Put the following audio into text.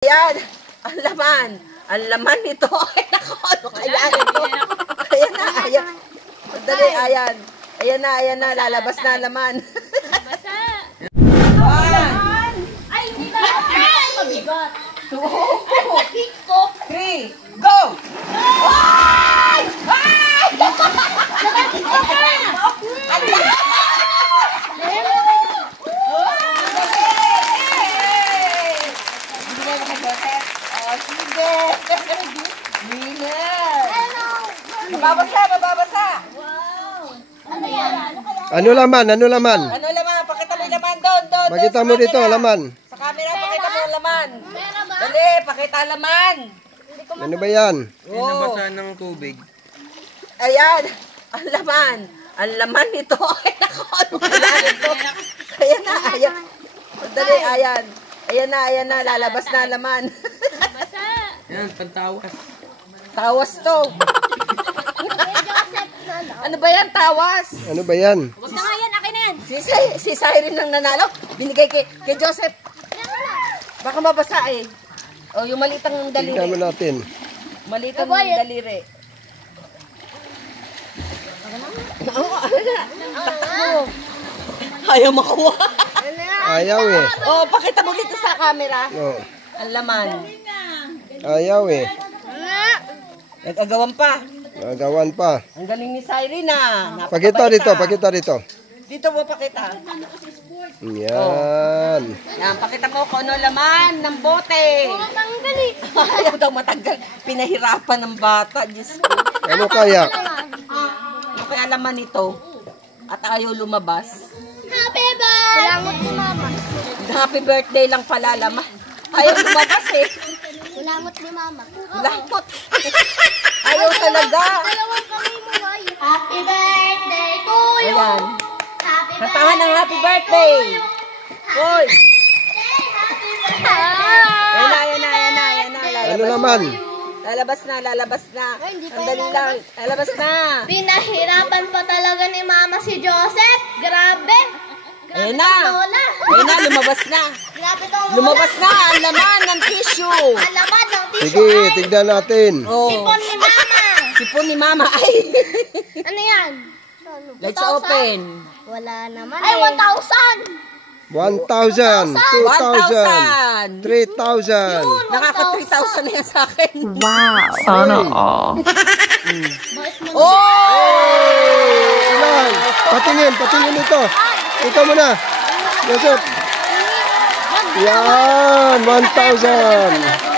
Ayan, ang laman. Ang laman nito. Ay, naku, ano kaya ito? Ayan na, ayan. Dali, ayan. Ayan na, lalabas na ang laman. Basa. Ay, hindi na. Mabigat. 2, 3, go! Ay! Ay! Mababasa. Ano yan? Ano laman? Ano laman? Pakita mo yung laman doon. Pakita mo dito, laman. Sa camera, pakita mo yung laman. Pera ba? Dali, pakita laman. Ano ba yan? Nabasa ng tubig. Ayan, ang laman. Ang laman nito. Ay, naku, ano kaya ito? Ayan na, ayan. Dali, ayan. Ayan na, lalabas na ang laman. Basa. Yan, pantawas. Tawas to. Ano ba yan, tawas? Ano ba yan? Huwag na nga yan, akin na yan. Si Siren ang nanalo. Binigay kay Joseph. Baka mabasa eh. O, yung malitang Tingnan mo daliri. natin. Malitang daliri. Takbo. Ayaw makuha. Ayaw eh. O, pakita mo dito sa camera. Oh, Ang laman. ayaw eh. Nag-agawan pa. Nagawan pa. Ang galing ni Siren ah. Pakita dito, pakita dito. Dito mo pakita. Yan. Yan, pakita mo kung ano laman ng bote. Tanggal eh. Ayaw daw matanggal. Pinahirapan ng bata. Diyos ko. Ano kaya? Ano kaya laman nito? At ayaw lumabas. Happy birthday! Kulangot ni mama. Happy birthday lang pala laman. Ayaw lumabas eh. Kulangot ni mama. Lakot. Ayaw talaga. Dalawang kamay mo ay. Happy birthday to you. Ayan. Happy Kantahan ng happy birthday. Hoy. Ayan na. Ano laman? Lalabas na. Ang dali lang. Lalabas na. Pinahirapan pa talaga ni mama si Joseph. Grabe. Ayan na. Lola. Ayan na, lumabas na. Grabe tong lola. Lumabas na ang laman ng tissue. Alaman ng tissue Sige, ay. tignan natin. Oh. Sipon ni mama. Sipon ni mama. Ay. Ano yan? Let's 2,000? open. Wala naman ay, 1,000. 1,000, 2,000, 1,000. 3,000. Nakaka 3,000 na yan sa akin. Wow. Sana all. Oh! Ilan? Patingin ito. Ito muna. Joseph. Yan, 1,000.